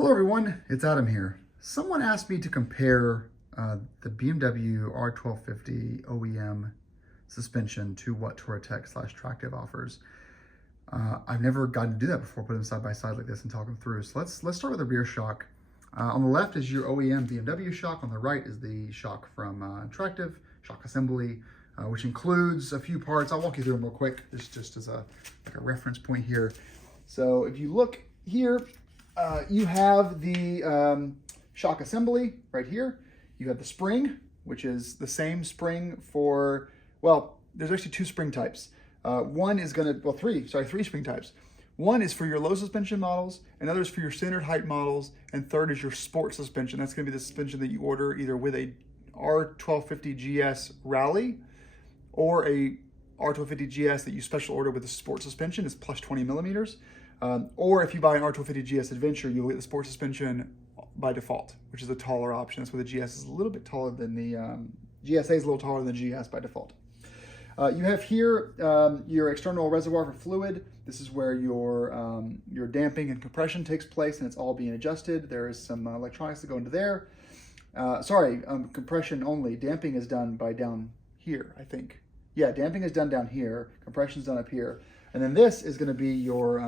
Hello everyone, it's Adam here. Someone asked me to compare the BMW R1250 OEM suspension to what Touratech/Tractive offers. I've never gotten to do that before, put them side by side like this and talk them through. So let's start with the rear shock. On the left is your OEM BMW shock. On the right is the shock from Tractive, shock assembly, which includes a few parts. I'll walk you through them real quick, just as a reference point here. So if you look here, you have the shock assembly right here. You have the spring, which is the same spring for, well, there's actually two spring types. One is three spring types. One is for your low suspension models, another is for your standard height models, and third is your sport suspension. That's gonna be the suspension that you order either with a R1250 GS Rally or a R1250 GS that you special order with a sport suspension. It's plus 20 millimeters. Or if you buy an R1250 GS Adventure, you'll get the sport suspension by default, which is a taller option. That's where the GS is a little bit taller than the GSA is a little taller than the GS by default. You have here your external reservoir for fluid. This is where your damping and compression takes place, and it's all being adjusted. There is some electronics that go into there. Compression only. Damping is done by down here, I think. Yeah, damping is done down here. Compression is done up here. And then this is going to be your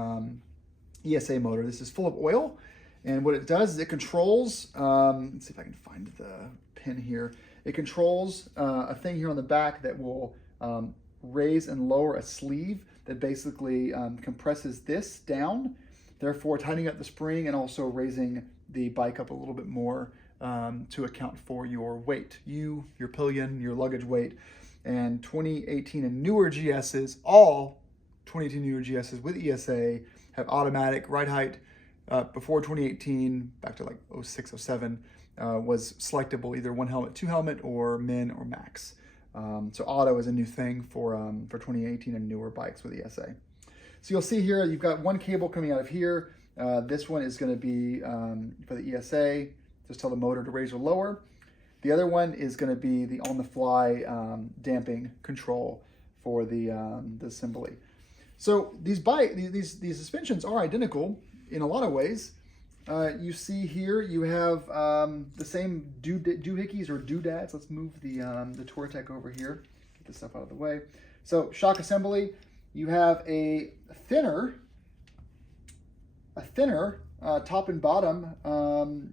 ESA motor. This is full of oil, and what it does is it controls, let's see if I can find the pin here. It controls a thing here on the back that will raise and lower a sleeve that basically compresses this down, therefore tightening up the spring and also raising the bike up a little bit more to account for your weight, your pillion, your luggage weight. And 2018 and newer GSs, all 2018 newer GSs with ESA have automatic ride height. Before 2018, back to like 06, 07, was selectable, either one helmet, two helmet, or min or max. So auto is a new thing for 2018 and newer bikes with ESA. So you'll see here, you've got one cable coming out of here. This one is going to be for the ESA, just tell the motor to raise or lower. The other one is going to be the on-the-fly damping control for the assembly. So these suspensions are identical in a lot of ways. You see here you have the same doohickeys or doodads. Let's move the Touratech over here. Get this stuff out of the way. So shock assembly, you have a thinner top and bottom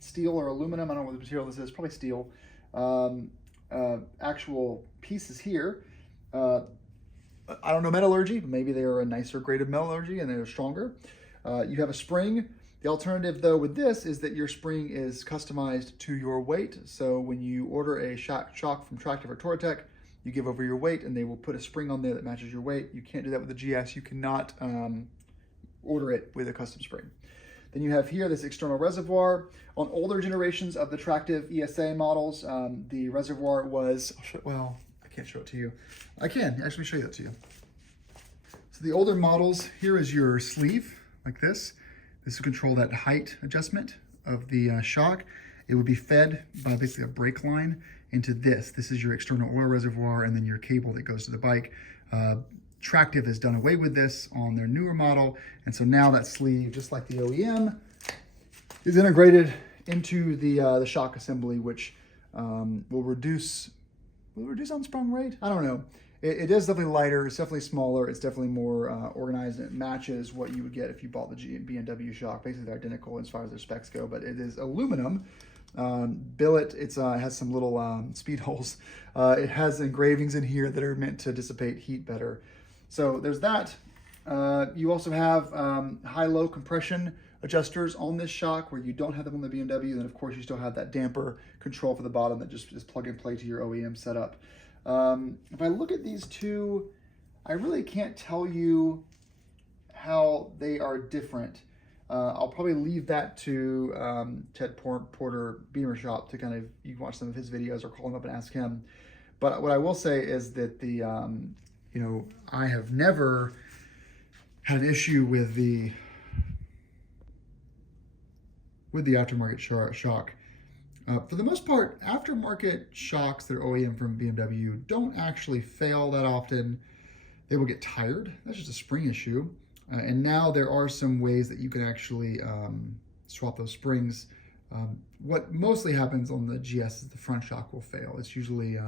steel or aluminum. I don't know what the material this is. Probably steel. Actual pieces here. I don't know metallurgy, but maybe they are a nicer grade of metallurgy and they're stronger. You have a spring. The alternative though with this is that your spring is customized to your weight. So when you order a shock from Tractive or Touratech, you give over your weight and they will put a spring on there that matches your weight. You can't do that with the GS. You cannot order it with a custom spring. Then you have here this external reservoir. On older generations of the Tractive ESA models, the reservoir was, well, I can't show it to you. I can actually show you that to you. So the older models, here is your sleeve, like this. This will control that height adjustment of the shock. It would be fed by basically a brake line into this. This is your external oil reservoir and then your cable that goes to the bike. Tractive has done away with this on their newer model, and so now that sleeve, just like the OEM, is integrated into the shock assembly, which will reduce unsprung rate. I don't know. It is definitely lighter. It's definitely smaller. It's definitely more organized, and it matches what you would get if you bought the BMW shock. Basically, they're identical as far as their specs go, but it is aluminum. Billet. It has some little speed holes. It has engravings in here that are meant to dissipate heat better. So there's that. You also have high-low compression adjusters on this shock where you don't have them on the BMW. Then of course you still have that damper control for the bottom that just is plug and play to your OEM setup. If I look at these two, I really can't tell you how they are different. I'll probably leave that to Ted Porter Beamer Shop to kind of, you can watch some of his videos or call him up and ask him. But what I will say is that I have never had an issue with the aftermarket shock. For the most part, aftermarket shocks that are OEM from BMW don't actually fail that often. They will get tired. That's just a spring issue. And now there are some ways that you can actually swap those springs. What mostly happens on the GS is the front shock will fail. It's usually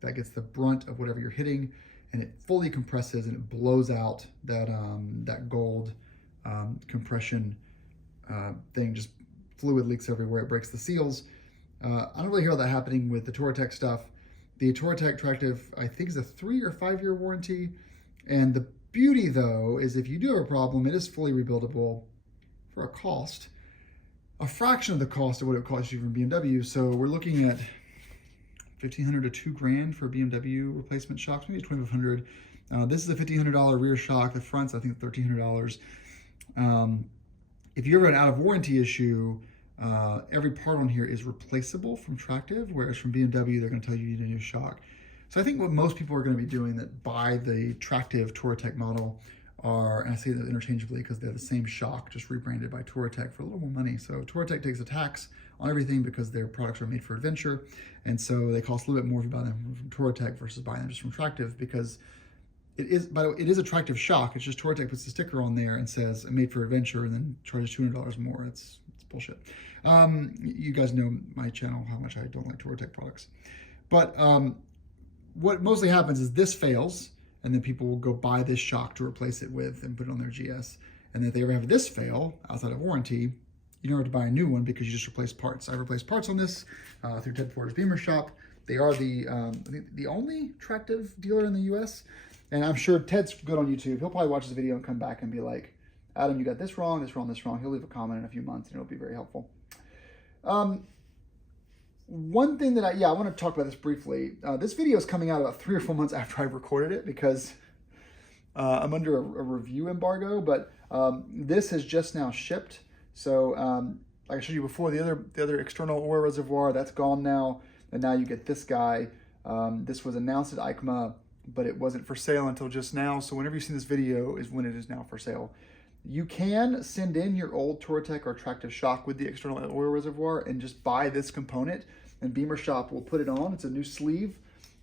that gets the brunt of whatever you're hitting, and it fully compresses and it blows out that that gold compression thing. Just fluid leaks everywhere. It breaks the seals. I don't really hear that happening with the Touratech stuff. The Touratech Tractive, I think, is a 3 or 5 year warranty. And the beauty, though, is if you do have a problem, it is fully rebuildable for a cost, a fraction of the cost of what it costs you from BMW. So we're looking at $1,500 to $2,000 for BMW replacement shocks, maybe $2,500. This is a $1,500 rear shock. The front's, I think, $1,300. If you ever have an out of warranty issue, every part on here is replaceable from Tractive, whereas from BMW, they're going to tell you need a new shock. So I think what most people are going to be doing that buy the Tractive Touratech model are, and I say that interchangeably because they're the same shock, just rebranded by Touratech for a little more money. So Touratech takes a tax on everything because their products are made for adventure. And so they cost a little bit more if you buy them from Touratech versus buying them just from Tractive, because it is, by the way, it is a Tractive shock. It's just Touratech puts the sticker on there and says made for adventure and then charges $200 more. It's bullshit. You guys know my channel, how much I don't like Touratech products. But what mostly happens is this fails, and then people will go buy this shock to replace it with and put it on their GS. And if they ever have this fail outside of warranty, you don't have to buy a new one because you just replace parts. I've replaced parts on this through Ted Porter's Beamer Shop. They are the only Tractive dealer in the US. And I'm sure Ted's good on YouTube. He'll probably watch this video and come back and be like, Adam, you got this wrong, this wrong, this wrong. He'll leave a comment in a few months and it'll be very helpful. One thing that I want to talk about this briefly. This video is coming out about 3 or 4 months after I recorded it because I'm under a review embargo, but this has just now shipped. So like I showed you before, the other external oil reservoir, that's gone now. And now you get this guy. This was announced at EICMA, but it wasn't for sale until just now. So whenever you see this video is when it is now for sale. You can send in your old Touratech or Tractive shock with the external oil reservoir and just buy this component, and Beamer Shop will put it on. It's a new sleeve.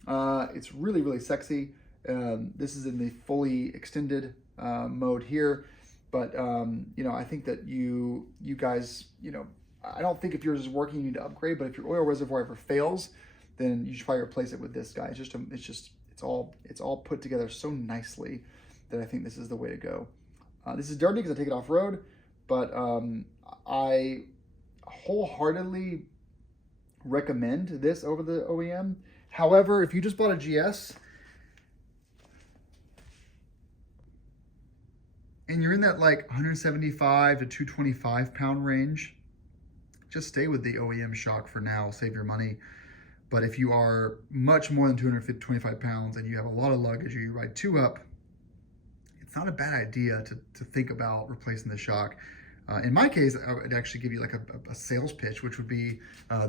It's really, really sexy. This is in the fully extended mode here. But, you know, I think that you guys, you know, I don't think if yours is working, you need to upgrade, but if your oil reservoir ever fails, then you should probably replace it with this guy. It's all put together so nicely that I think this is the way to go. This is dirty because I take it off road, but I wholeheartedly recommend this over the OEM. However, if you just bought a GS and you're in that like 175 to 225 pound range, just stay with the OEM shock for now, save your money. But if you are much more than 225 pounds and you have a lot of luggage or you ride 2-up, it's not a bad idea to think about replacing the shock. In my case, I would actually give you like a sales pitch, which would be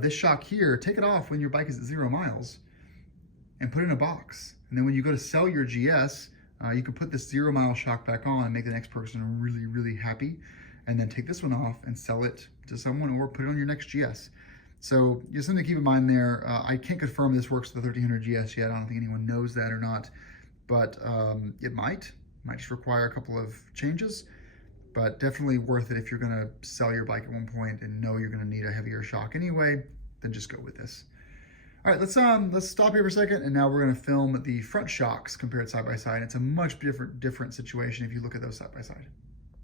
this shock here, take it off when your bike is at 0 miles and put it in a box. And then when you go to sell your GS, you can put this 0 mile shock back on and make the next person really, really happy. And then take this one off and sell it to someone or put it on your next GS. So just something to keep in mind there. I can't confirm this works with the 1300 GS yet. I don't think anyone knows that or not, but it might just require a couple of changes, but definitely worth it if you're gonna sell your bike at one point and know you're gonna need a heavier shock anyway, then just go with this. All right, let's stop here for a second, and now we're gonna film the front shocks compared side by side. It's a much different situation if you look at those side by side.